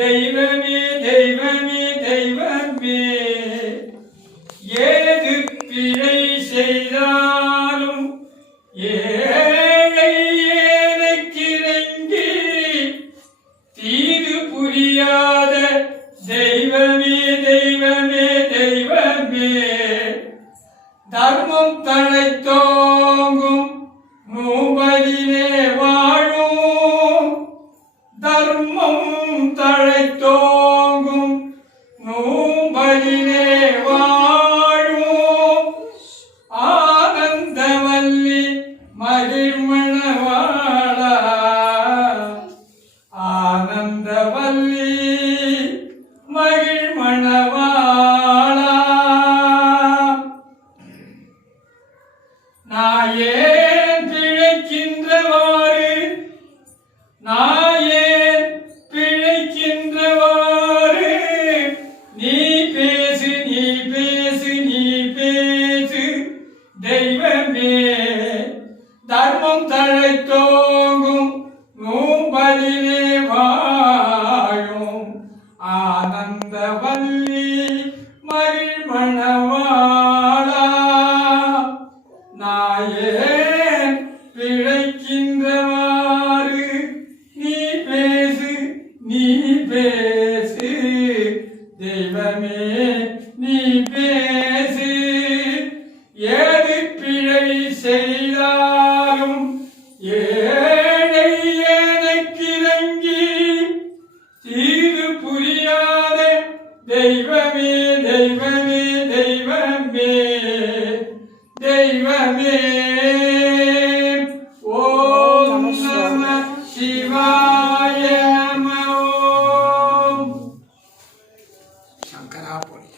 தெய்வமே தெய்வமே தெய்வமே ஏது பிழை செய்தாலும் ஏழை ஏனக்கிறங்கி தீது புரியாத தெய்வமே தெய்வமே தெய்வமே தர்மம் தழைத்தோங்கும் நூபலிலே வாழும் தர்மம் தழைத்தோங்கும் நூபலிலே வாழும் ஆனந்தவல்லி மகிழ்மணவாளா ஆனந்தவல்லி மகிழ்மணவாளா நாயேன் பிழைக்கின்றவாறு நாயேன் பிழைக்கின்றவாறு நீ பேசு நீ பேசு நீ பேசு தெய்வமே தர்மம் தழைத்தோங்கும் நூபலிலே வாழும் ஆனந்தவல்லி மகிழ்மணவாளா நாயேன் பிழைக்கின்றவாறு நீ பேசு நீ பேசு தெய்வமே நீ பேசு ஏது பிழை செய்தாலும் ஏழை எனக்கிறங்கி தீது புரியாத தெய்வமே தெய்வமே தெய்வமே தெய்வமே ஓம் நம சிவாய நம ஓம் சங்கரா போய்